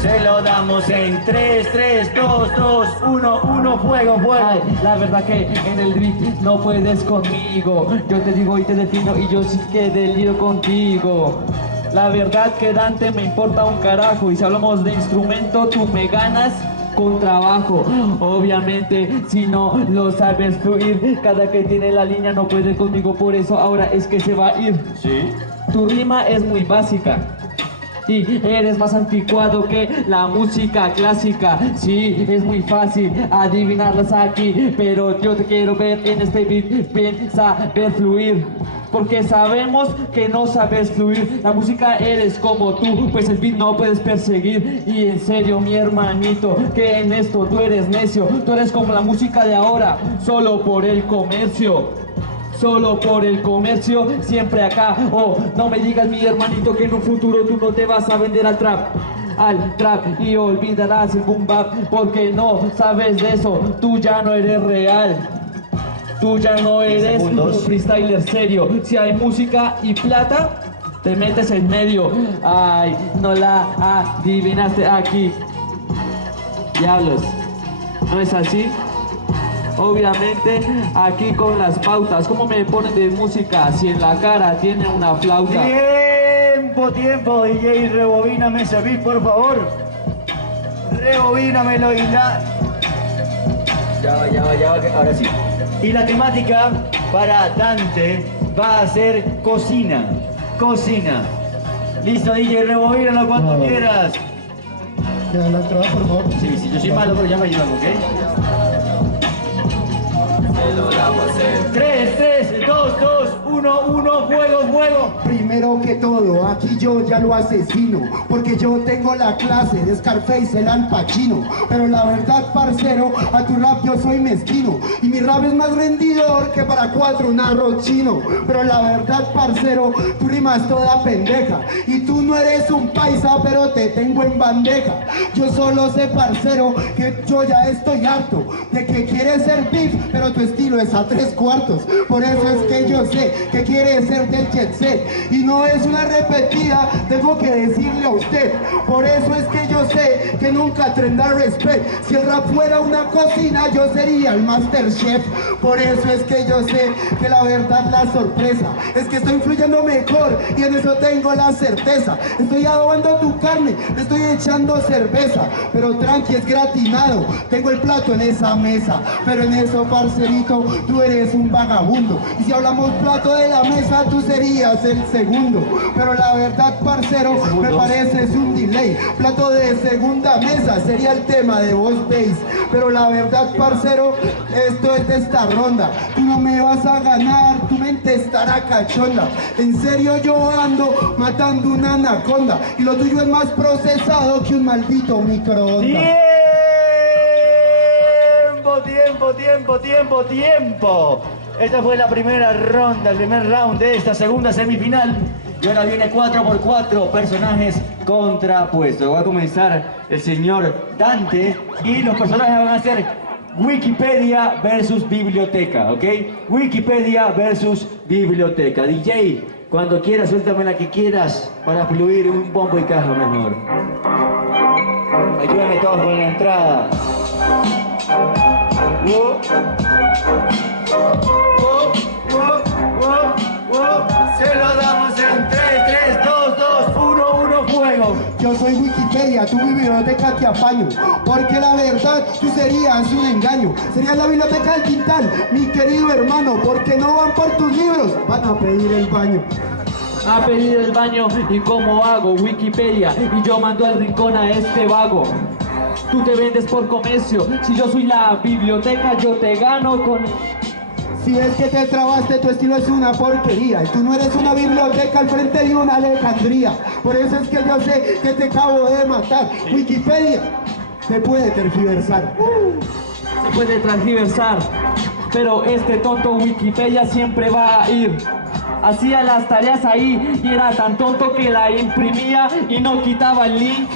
Se lo damos en 3, 2, 1, fuego. Ay, la verdad que en el beat no puedes conmigo. Yo te digo y te defino y yo sí que deliro contigo. La verdad que Dante me importa un carajo. Y si hablamos de instrumento, tú me ganas con trabajo. Obviamente, si no lo sabes fluir, cada que tiene la línea no puede conmigo. Por eso ahora es que se va a ir. Sí. Tu rima es muy básica y eres más anticuado que la música clásica. Sí, es muy fácil adivinarlas aquí, pero yo te quiero ver en este beat bien saber fluir, porque sabemos que no sabes fluir. La música eres como tú, pues el beat no puedes perseguir. Y en serio, mi hermanito, que en esto tú eres necio. Tú eres como la música de ahora, solo por el comercio. Solo por el comercio, siempre acá. Oh, no me digas, mi hermanito, que en un futuro tú no te vas a vender al trap y olvidarás el boom bap, porque no sabes de eso. Tú ya no eres real. Tú ya no eres un freestyler serio. Si hay música y plata, te metes en medio. Ay, no la adivinaste aquí. Diablos, ¿no es así? Obviamente aquí con las pautas. ¿Cómo me ponen de música si en la cara tiene una flauta? Tiempo, DJ, rebobíname ese beat, por favor. Rebobínamelo y la... Ya va, ahora sí. Y la temática para Dante va a ser cocina. Listo, DJ, rebobínalo cuando quieras. Ya la entrada, por favor. Sí, yo soy malo, pero ya me ayudan, ¿ok? 3, 2, 1, 1, fuego, fuego. Primero que todo, aquí yo ya lo asesino, porque yo tengo la clase de Scarface, el Al Pacino. Pero la verdad, parcero, a tu rap yo soy mezquino, y mi rap es más rendidor que para 4 un arroz chino. Pero la verdad, parcero, tu rima es toda pendeja, y tú no eres un paisa, pero te tengo en bandeja. Yo solo sé, parcero, que yo ya estoy harto de que quieres ser beef, pero tu estilo es a 3/4. Por eso es que yo sé que quiere ser del jet set, y no es una repetida, tengo que decirle a usted. Por eso es que yo sé que nunca tendrá respeto. Si el rap fuera una cocina, yo sería el master chef. Por eso es que yo sé que la verdad, la sorpresa es que estoy fluyendo mejor, y en eso tengo la certeza. Estoy adobando tu carne, le estoy echando cerveza, pero tranqui, es gratinado, tengo el plato en esa mesa. Pero en eso, parcerito, tú eres un vagabundo, y si hablamos plato de la mesa, tú serías el segundo. Pero la verdad, parcero, me pareces un delay. Plato de segunda mesa sería el tema de vos veis. Pero la verdad, parcero, esto es de esta ronda. Tú no me vas a ganar, tu mente estará cachonda. En serio, yo ando matando una anaconda, y lo tuyo es más procesado que un maldito microondas. Tiempo. Esta fue la primera ronda, el primer round de esta segunda semifinal. Y ahora viene 4x4 personajes contrapuestos. Va a comenzar el señor Dante, y los personajes van a ser Wikipedia versus biblioteca, ¿ok? Wikipedia versus biblioteca. DJ, cuando quieras, suéltame la que quieras para fluir un bombo y caja mejor. Ayúdame todos con la entrada. Se lo damos en 3, 2, 1, fuego. Yo soy Wikipedia, tu biblioteca te apaño, porque la verdad tú serías un engaño. Serías la biblioteca del quintal, mi querido hermano, porque no van por tus libros, van a pedir el baño. A pedir el baño, ¿y cómo hago? Wikipedia, y yo mando al rincón a este vago. Tú te vendes por comercio, si yo soy la biblioteca, yo te gano con... Si es que te trabaste, tu estilo es una porquería, y tú no eres una biblioteca al frente de una Alejandría. Por eso es que yo sé que te acabo de matar. Wikipedia te puede tergiversar. Se puede transgiversar, pero este tonto Wikipedia siempre va a ir. Hacía las tareas ahí, y era tan tonto que la imprimía y no quitaba el link.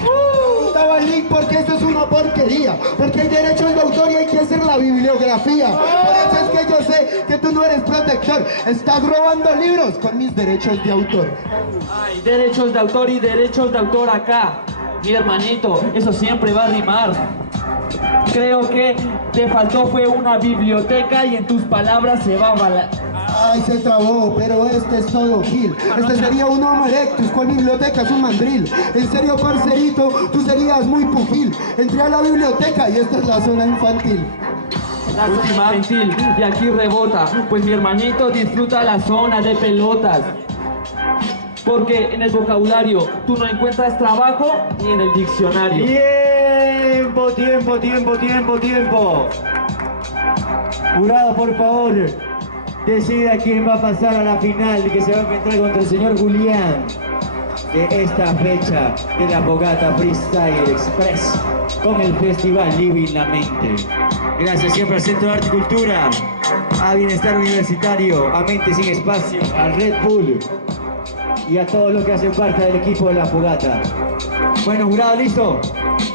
Quitaba el link porque esto es una porquería, porque hay derechos de autor y hay que hacer la bibliografía. Por eso es que yo sé que tú no eres protector, estás robando libros con mis derechos de autor. Ay, derechos de autor y derechos de autor acá. Mi hermanito, eso siempre va a rimar. Creo que te faltó fue una biblioteca, y en tus palabras se va a balar. Ay, se trabó, pero este es todo Gil. Este sería un Homo erectus, ¿cuál biblioteca? Es un mandril. En serio, parcerito, tú serías muy pugil. Entré a la biblioteca y esta es la zona infantil. La zona infantil, y aquí rebota, pues mi hermanito disfruta la zona de pelotas. Porque en el vocabulario tú no encuentras trabajo ni en el diccionario. Tiempo. Jurado, por favor, decida quién va a pasar a la final y que se va a enfrentar contra el señor Julián de esta fecha de la Fogata Freestyle Express con el Festival Living la Mente. Gracias siempre al Centro de Arte y Cultura, a Bienestar Universitario, a Mente Sin Espacio, al Red Bull y a todos los que hacen parte del equipo de la Fogata. Bueno, jurado, ¿listo?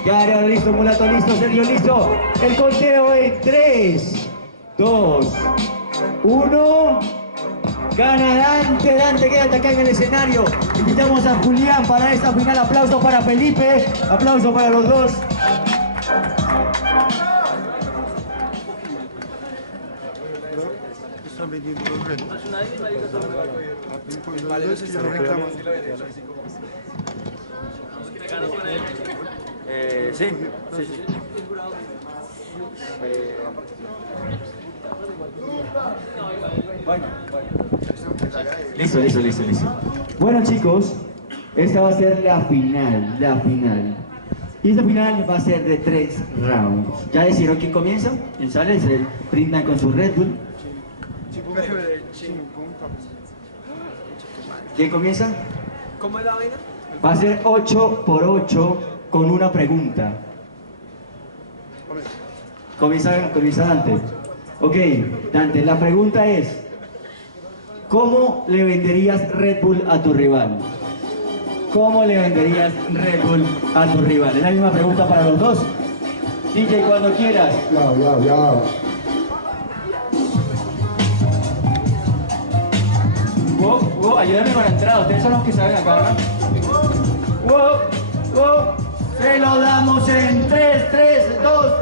Gary, listo, Mulato, listo, Sergio, listo. El conteo en 3, 2, 1. Gana Dante. Dante, quédate acá en el escenario. Invitamos a Julián para esta final. Aplauso para Felipe. Aplauso para los dos. Sí. Bueno. Listo. Bueno, chicos, esta va a ser la final. Y esta final va a ser de 3 rounds. ¿Ya decidieron quién comienza? ¿Quién sale? Se brindan con su Red Bull. ¿Quién comienza? ¿Cómo es la vaina? Va a ser 8 por 8 con una pregunta. Comienza Dante. Ok, Dante, la pregunta es: ¿cómo le venderías Red Bull a tu rival? ¿Cómo le venderías Red Bull a tu rival? Es la misma pregunta para los dos. DJ, cuando quieras. Ya. Wow, ayúdame con la entrada. Ustedes son los que saben acá, ¿verdad? Wow. Se lo damos en 3, 2,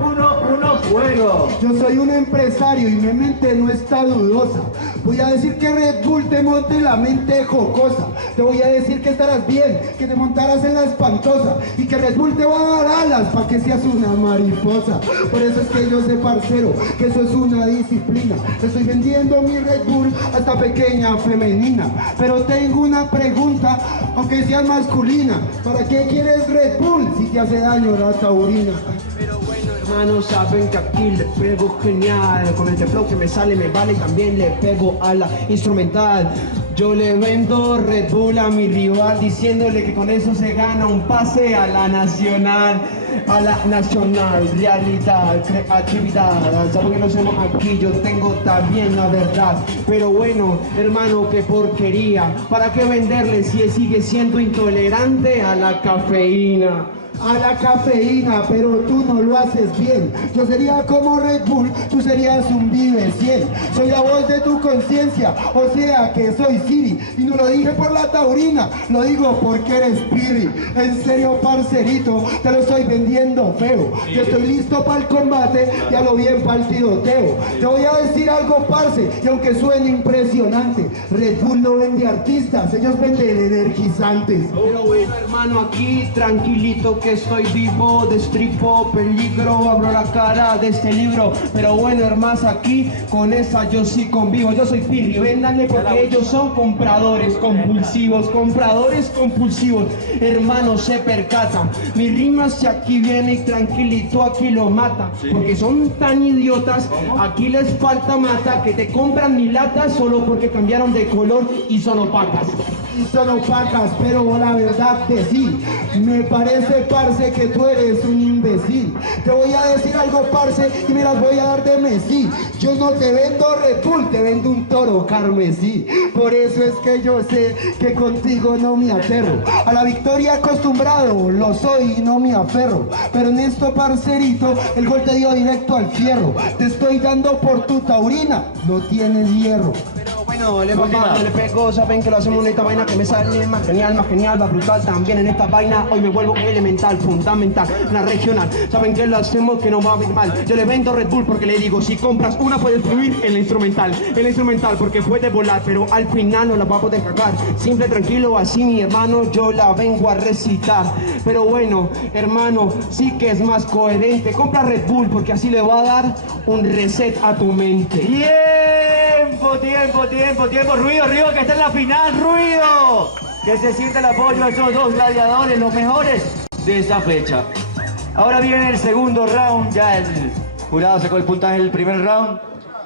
1, fuego. Yo soy un empresario y mi mente no está dudosa. Voy a decir que Red Bull te monte la mente jocosa. Te voy a decir que estarás bien, que te montarás en la espantosa y que Red Bull te va a dar alas para que seas una mariposa. Por eso es que yo sé, parcero, que eso es una disciplina. Te estoy vendiendo mi Red Bull a esta pequeña femenina. Pero tengo una pregunta, aunque sea masculina. ¿Para qué quieres Red Bull si te hace daño la taurina? Pero bueno, hermanos, saben que aquí le pego genial. Con este flow que me sale me vale, también le pego a la instrumental. Yo le vendo Red Bull a mi rival diciéndole que con eso se gana un pase a la nacional. A la nacional, realidad, creatividad. Saben que lo hacemos aquí, yo tengo también la verdad. Pero bueno, hermano, qué porquería. ¿Para qué venderle si él sigue siendo intolerante a la cafeína? A la cafeína, pero tú no lo haces bien. Yo sería como Red Bull, tú serías un Vive 100. Soy la voz de tu conciencia, o sea que soy Siri. Y no lo dije por la taurina, lo digo porque eres Piri. En serio, parcerito, te lo estoy vendiendo feo. Yo estoy listo para el combate, ya lo bien para el tiroteo. Te voy a decir algo, parce, y aunque suene impresionante, Red Bull no vende artistas, ellos venden energizantes. Pero bueno, hermano, aquí tranquilito que estoy vivo, destripo peligro, abro la cara de este libro. Pero bueno, hermanos, aquí con esa yo sí convivo. Yo soy Pirri, véndanle porque ellos son compradores compulsivos. Hermanos, se percatan. Mi rima si aquí viene y tranquilito aquí lo mata. Porque son tan idiotas, aquí les falta mata, que te compran mi lata solo porque cambiaron de color y son opacas. Y son opacas, pero la verdad que sí. Me parece, parce, que tú eres un imbécil. Te voy a decir algo, parce, y me las voy a dar de Messi. Yo no te vendo Red Bull, te vendo un toro carmesí. Por eso es que yo sé que contigo no me aterro. A la victoria acostumbrado, lo soy y no me aferro. Pero en esto, parcerito, el gol te dio directo al fierro. Te estoy dando por tu taurina, no tienes hierro. Bueno, le pego, saben que lo hacemos en esta vaina que me sale más genial, va brutal también en esta vaina. Hoy me vuelvo elemental, fundamental, una regional. Saben que lo hacemos que no va a ir mal. Yo le vendo Red Bull porque le digo, si compras una puedes fluir en la instrumental. Porque puede volar, pero al final no la va a poder cagar. Simple, tranquilo, así mi hermano, yo la vengo a recitar. Pero bueno, hermano, sí que es más coherente. Compra Red Bull porque así le va a dar un reset a tu mente. Tiempo, ruido, que está en la final, ruido. Que se sienta el apoyo de esos dos gladiadores, los mejores de esta fecha. Ahora viene el segundo round, ya el jurado sacó el puntaje del primer round.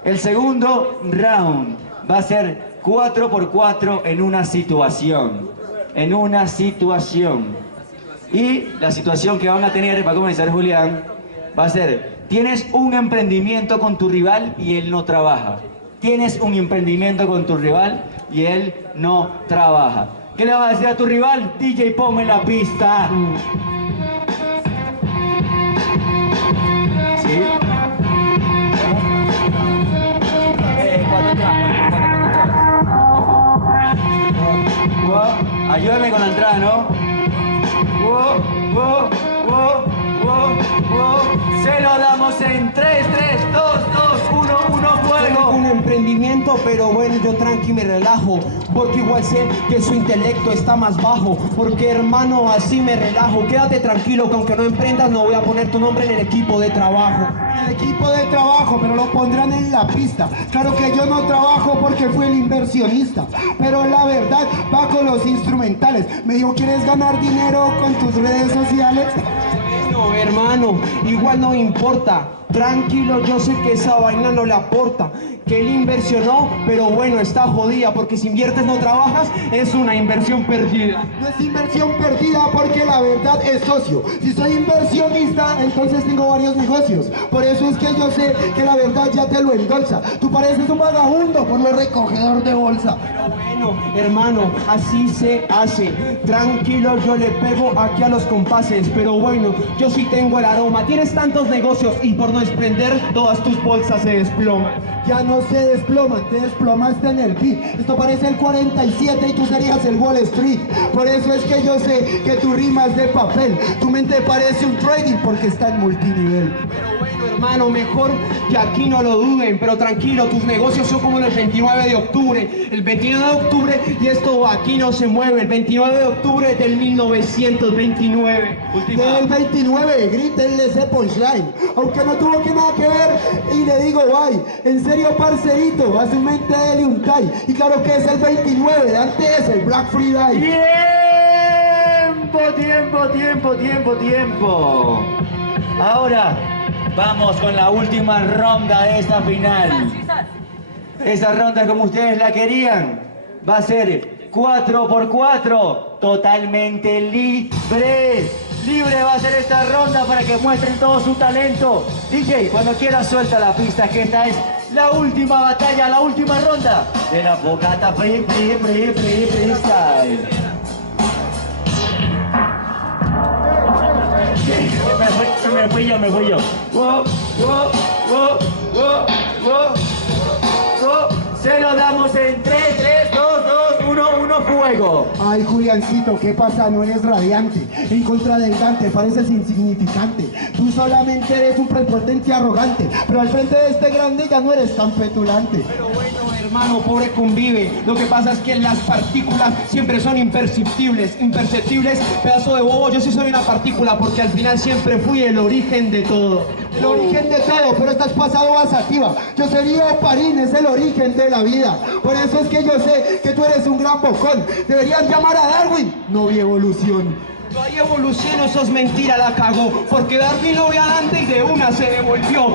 El segundo round va a ser 4x4 en una situación. Y la situación que van a tener, va a comenzar Julián, va a ser: tienes un emprendimiento con tu rival y él no trabaja. Tienes un emprendimiento con tu rival y él no trabaja. ¿Qué le vas a decir a tu rival? DJ, ponme la pista. ¿Sí? Ayúdame con la entrada, ¿no? Se lo damos en 3, 2, 1, fuego. Un emprendimiento, pero bueno, yo tranqui me relajo, porque igual sé que su intelecto está más bajo, porque hermano así me relajo. Quédate tranquilo que aunque no emprendas no voy a poner tu nombre en el equipo de trabajo. El equipo de trabajo, pero lo pondrán en la pista. Claro que yo no trabajo porque fui el inversionista, pero la verdad va con los instrumentales. Me dijo, ¿quieres ganar dinero con tus redes sociales? Bueno, hermano, igual no importa. Tranquilo, yo sé que esa vaina no le aporta. Que él inversionó, pero bueno, está jodida. Porque si inviertes no trabajas, es una inversión perdida. No es inversión perdida porque la verdad es socio. Si soy inversionista, entonces tengo varios negocios. Por eso es que yo sé que la verdad ya te lo endulza. Tú pareces un vagabundo por lo recogedor de bolsa. Pero bueno, hermano, así se hace. Tranquilo, yo le pego aquí a los compases. Pero bueno, yo sí tengo el aroma. Tienes tantos negocios y por no desprender, todas tus bolsas se desploman. Ya no se desploman, te desplomaste en el beat. Esto parece el 47 y tú serías el Wall Street. Por eso es que yo sé que tu rima es de papel. Tu mente parece un trading porque está en multinivel. Pero bueno, hermano, mejor que aquí no lo duden. Pero tranquilo, tus negocios son como el 29 de octubre. El 29 de octubre y esto aquí no se mueve. El 29 de octubre del 1929. Del 29, grítenle ese punchline. Aunque no tuvo que nada que ver y le digo bye. En serio, parcerito, a su mente dele un tie. Y claro que es el 29, antes es el Black Friday. Tiempo. Ahora vamos con la última ronda de esta final. Esta ronda, como ustedes la querían, va a ser 4x4, totalmente libre. Libre va a ser esta ronda para que muestren todo su talento. DJ, cuando quieras suelta la pista, que esta es la última batalla, la última ronda de la Fogata Freestyle. Me fui yo. Wow. Se lo damos en 3, 2, 1, fuego. Ay, Juliancito, ¿qué pasa? No eres radiante. En contra del Dante, pareces insignificante. Tú solamente eres un prepotente arrogante. Pero al frente de este grande ya no eres tan petulante. Pero bueno, hermano, pobre convive. Lo que pasa es que las partículas siempre son imperceptibles, pedazo de bobo. Yo sí soy una partícula porque al final siempre fui el origen de todo. El origen de todo, pero estás pasado a sativa. Yo sería Oparín, es el origen de la vida. Por eso es que yo sé que tú eres un gran bocón. Deberían llamar a Darwin. No vi evolución. No hay evolución, eso es mentira, la cagó. Porque Darwin lo ve a Dante y de una se devolvió.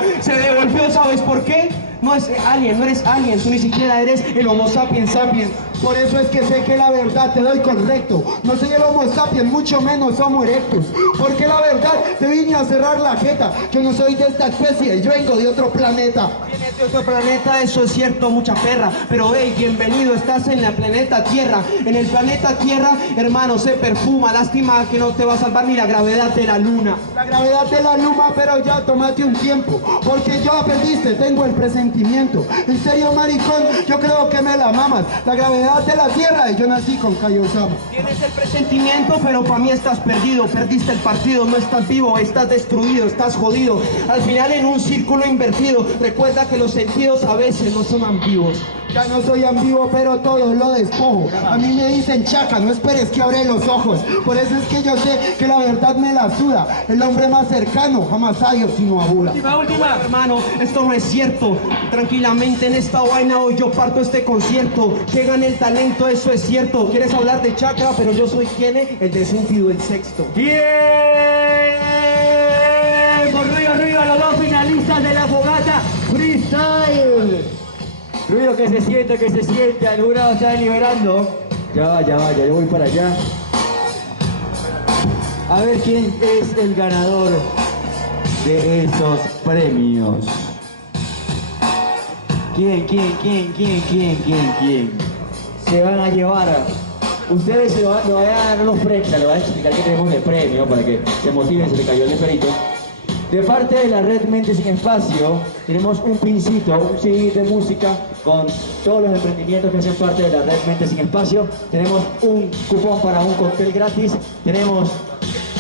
¿Sabes por qué? No es alien, no eres alien, tú ni siquiera eres el Homo sapiens sapiens. Por eso es que sé que la verdad te doy correcto. No soy el Homo sapiens, mucho menos Homo erectus. Porque la verdad te vine a cerrar la jeta. Yo no soy de esta especie, yo vengo de otro planeta. Vienes de otro planeta, eso es cierto, mucha perra. Pero hey, bienvenido, estás en el planeta Tierra. En el planeta Tierra, hermano, se perfuma. Lástima que no te va a salvar ni la gravedad de la luna. La gravedad de la luna, pero ya tómate un tiempo. Porque ya perdiste, tengo el presentimiento. En serio, maricón, yo creo que me la mamas. La gravedad de la Tierra y yo nací con Kaiosama. Tienes el presentimiento, pero para mí estás perdido. Perdiste el partido, no estás vivo, estás destruido, estás jodido. Al final en un círculo invertido. Recuerda que los sentidos a veces no son ambiguos. Ya no soy ambiguo, pero todo lo despojo. A mí me dicen chaca, no esperes que abre los ojos. Por eso es que yo sé que la verdad me la suda. El hombre más cercano jamás a Dios sino a Buda. Última, hermano, esto no es cierto. Tranquilamente en esta vaina hoy yo parto este concierto. Que gane el talento, eso es cierto. Quieres hablar de chakra, pero yo soy quien es el de sentido, el sexto. ¡Bien! Ruido a los dos finalistas de la Fogata Freestyle. Ruido que se siente, el jurado está deliberando. Ya va, yo voy para allá. A ver quién es el ganador de estos premios. ¿Quién? Se van a llevar. Ustedes le van a dar los premios, le van a explicar que tenemos de premio para que se motiven, se le cayó el esperito. De parte de la red Mente Sin Espacio, tenemos un pincito, un CD de música con todos los emprendimientos que hacen parte de la red Mente Sin Espacio. Tenemos un cupón para un cóctel gratis, tenemos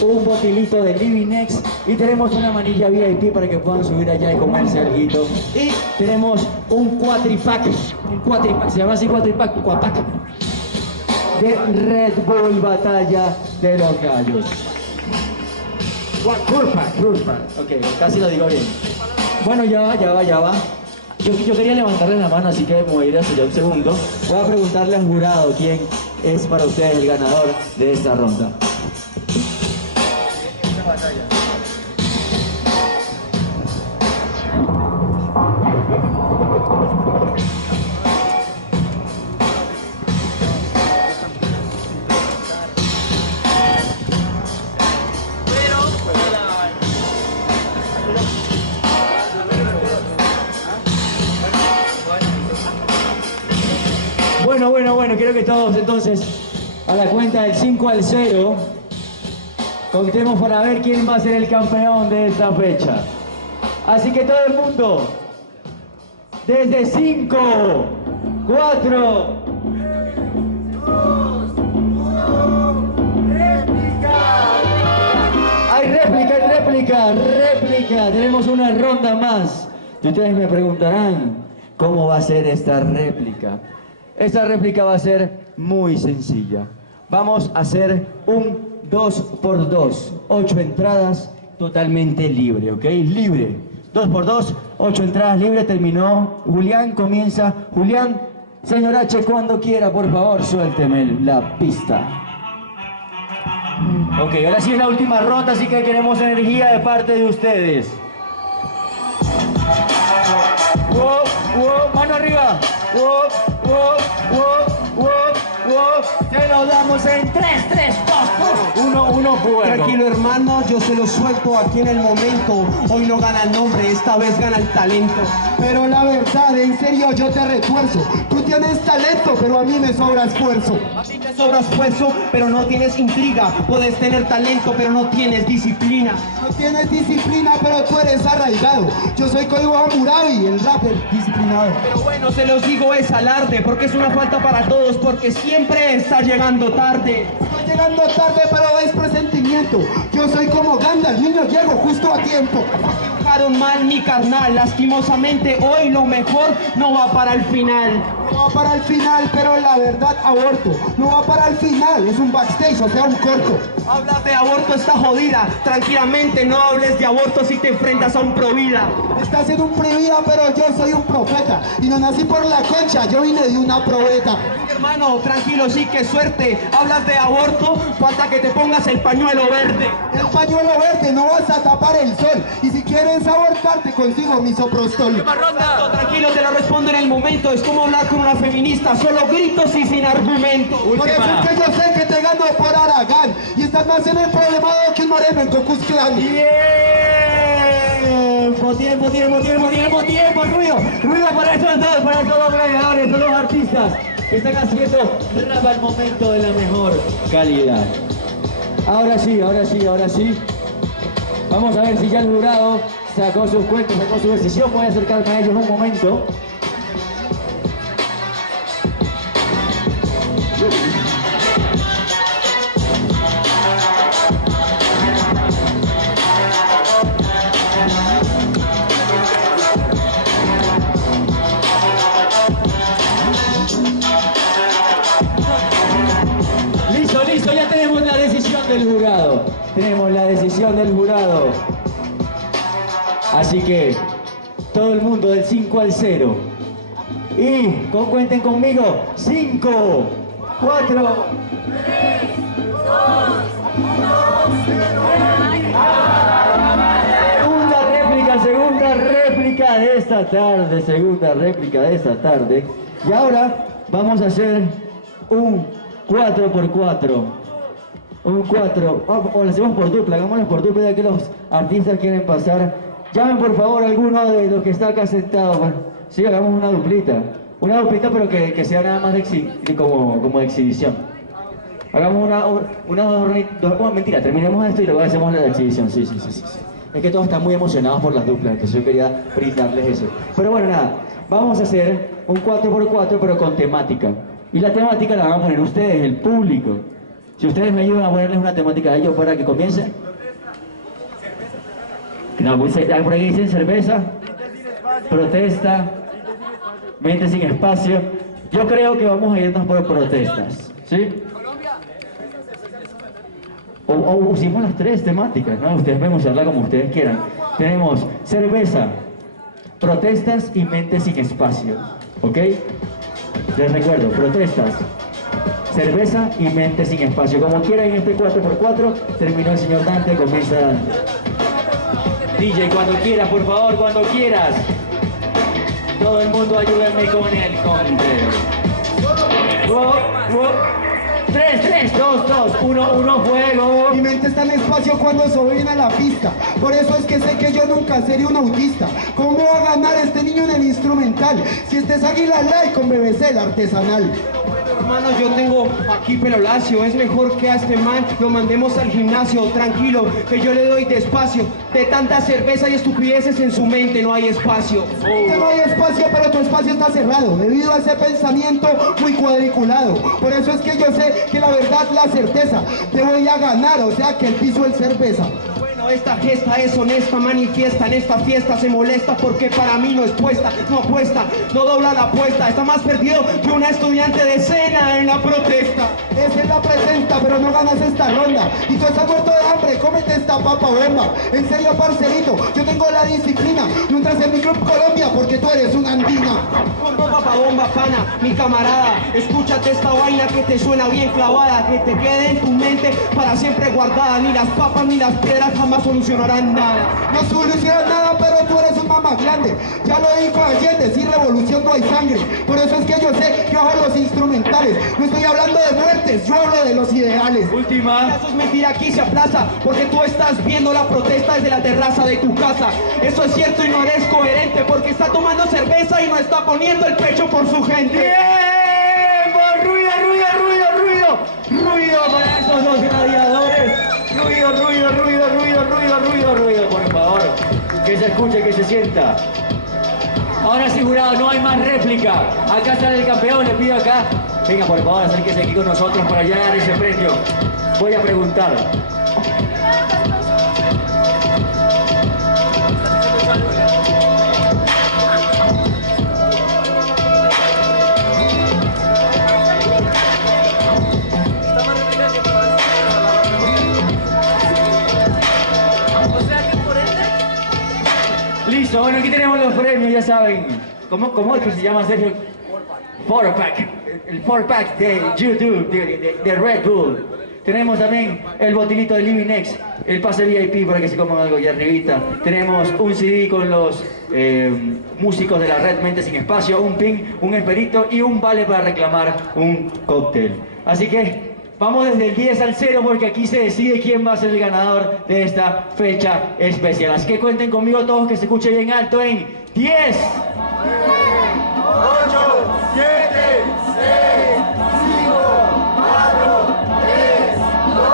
un botilito de Living Next y tenemos una manilla VIP para que puedan subir allá y comerse algo. Y tenemos un cuatripack, se llama así cuatripack, de Red Bull Batalla de los Gallos. Ok, casi lo digo bien. Bueno, ya va. Yo quería levantarle la mano, así que me voy a ir hacia allá un segundo. Voy a preguntarle al jurado quién es para ustedes el ganador de esta ronda. Bueno, quiero que todos entonces, a la cuenta del 5 al 0, contemos para ver quién va a ser el campeón de esta fecha. Así que todo el mundo, desde 5, 4, réplica. Tenemos una ronda más. Y ustedes me preguntarán, ¿cómo va a ser esta réplica? Esta réplica va a ser muy sencilla. Vamos a hacer un 2x2, 8 entradas totalmente libre, ¿ok? Libre. 2x2, 8 entradas libre, terminó. Julián comienza. Julián, señor H, cuando quiera, por favor, suélteme la pista. Ok, ahora sí es la última ronda, así que queremos energía de parte de ustedes. Mano arriba. Te lo damos en 3, 2, 1, fuego. Tranquilo hermano, yo se lo suelto aquí en el momento. Hoy no gana el nombre, esta vez gana el talento. Pero la verdad, en serio, yo te refuerzo. Tú tienes talento, pero a mí me sobra esfuerzo. A ti te sobra esfuerzo, pero no tienes intriga. Puedes tener talento, pero no tienes disciplina. No tienes disciplina, pero tú eres arraigado. Yo soy Código Hammurabi, el rapper disciplinado. Pero bueno, se los digo es alarde, porque es una falta para todos, porque siempre está llegando tarde. Estoy llegando tarde, pero es presentimiento. Yo soy como Gandalf, niño, llego justo a tiempo. Dejaron mal mi carnal, lastimosamente hoy lo mejor no va para el final. No va para el final, pero la verdad aborto. No va para el final, es un backstage, o sea, un corto. Hablas de aborto, está jodida. Tranquilamente, no hables de aborto si te enfrentas a un provida. Estás en un provida, pero yo soy un profeta. Y no nací por la concha, yo vine de una probeta. Hermano, tranquilo, sí, qué suerte. Hablas de aborto, falta que te pongas el pañuelo verde. El pañuelo verde, no vas a tapar el sol. Y si quieres abortar, te consigo mi soprostol. Tranquilo, te lo respondo en el momento. Es como hablar con una feminista, solo gritos y sin argumento. Por eso es que yo sé que te gano por Aragán. Y estás más en el problemado que un moreno en Ku Klux Klan. Tiempo, ruido para todos los gladiadores, todos los artistas que están haciendo rap al momento de la mejor calidad. Ahora sí. Vamos a ver si ya el jurado sacó sus cuentos, sacó su decisión. Voy a acercarme a ellos un momento. Listo, ya tenemos la decisión del jurado. Así que, todo el mundo del 5 al 0. Y, cuenten conmigo, 5, 4... 3, 2, 1, 0. Segunda réplica de esta tarde. Y ahora vamos a hacer un 4x4. O lo hacemos por dupla, hagámoslo por dupla ya que los artistas quieren pasar. Llamen por favor a alguno de los que está acá sentado. Bueno, sí, hagamos una duplita. Pero que sea nada más como de exhibición. Hagamos mentira, terminemos esto y luego hacemos la de exhibición. Sí. Es que todos están muy emocionados por las duplas, entonces yo quería brindarles eso. Pero bueno, nada, vamos a hacer un 4x4 pero con temática. Y la temática la van a poner ustedes, el público. Si ustedes me ayudan a ponerles una temática a ellos para que comiencen. No, pues, por aquí dicen cerveza, protesta, mente sin espacio. Yo creo que vamos a irnos por protestas, ¿sí? O usamos las 3 temáticas, ¿no? Ustedes pueden usarla como ustedes quieran. Tenemos cerveza, protestas y mente sin espacio, ¿ok? Les recuerdo, protestas, cerveza y mente sin espacio. Como quieran en este 4x4, terminó el señor Dante, comienza Dante. DJ, cuando quieras, por favor, cuando quieras. Todo el mundo ayúdenme con el conteo. 3, 2, 1, fuego. Mi mente está en espacio cuando soy en la pista. Por eso es que sé que yo nunca seré un autista. ¿Cómo me va a ganar este niño en el instrumental? Si este es Águila Light con BBC el artesanal. hermanos, yo tengo aquí pelo lacio. Es mejor que a este man lo mandemos al gimnasio. Tranquilo, que yo le doy despacio. De tanta cerveza y estupideces en su mente no hay espacio. Que no hay espacio, pero tu espacio está cerrado debido a ese pensamiento muy cuadriculado. Por eso es que yo sé que la verdad, la certeza, te voy a ganar, o sea que el piso es cerveza. Bueno, esta gesta es honesta, manifiesta en esta fiesta, se molesta porque para mí no es puesta, no apuesta, no dobla la apuesta, está más perdido que una estudiante de escena en la protesta. Esa es la presenta, pero no ganas esta ronda. Y tú estás muerto de hambre, cómete esta papa bomba. En serio, parcerito, yo tengo la disciplina. No entras en mi club Colombia porque tú eres una andina. Con papa bomba, pana, mi camarada, escúchate esta vaina que te suena bien clavada, que te quede en tu mente para siempre guardada. Ni las papas ni las piedras jamás solucionarán nada. No solucionas nada, pero tú eres un mamá grande. Ya lo dijo Allende, sin revolución no hay sangre. Por eso es que yo sé que bajo los instrumentales no estoy hablando de muertes, yo hablo de los ideales. Última. Eso es mentira, aquí se aplaza, porque tú estás viendo la protesta desde la terraza de tu casa. Eso es cierto y no eres coherente, porque está tomando cerveza y no está poniendo el pecho por su gente. ¡Tiempo! ¡Ruido, ruido, ruido, ruido! ¡Ruido para esos dos gladiadores! ¡Ruido, ruido, ruido, ruido, ruido, ruido, ruido! Por favor, que se escuche, que se sienta. Ahora sí, jurado, no hay más réplica. Acá está el campeón, le pido acá. Venga, por favor, acérquese aquí con nosotros para llenar ese premio. Voy a preguntar. Listo, bueno, aquí tenemos los premios, ya saben. ¿Cómo es que se llama, Sergio? 4-pack. El 4-pack de YouTube, de Red Bull. Tenemos también el botilito de Living X, el pase VIP para que se coman algo allá arribita. Tenemos un CD con los músicos de la red Mente Sin Espacio, un pin, un esperito y un vale para reclamar un cóctel. Así que vamos desde el 10 al 0 porque aquí se decide quién va a ser el ganador de esta fecha especial. Así que cuenten conmigo todos, que se escuche bien alto en 10, 8, 7, 6, 5, 4, 3, 2,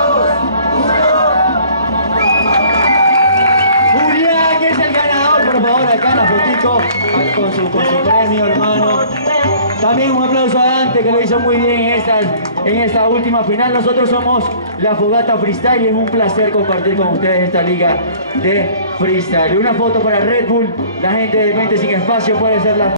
1. Julián, que es el ganador, por favor, acá en la fotico con su premio, hermano. También un aplauso a Dante, que lo hizo muy bien en esta última final. Nosotros somos la Fogata Freestyle y es un placer compartir con ustedes esta liga de freestyle. Una foto para Red Bull, la gente de Mente Sin Espacio puede ser la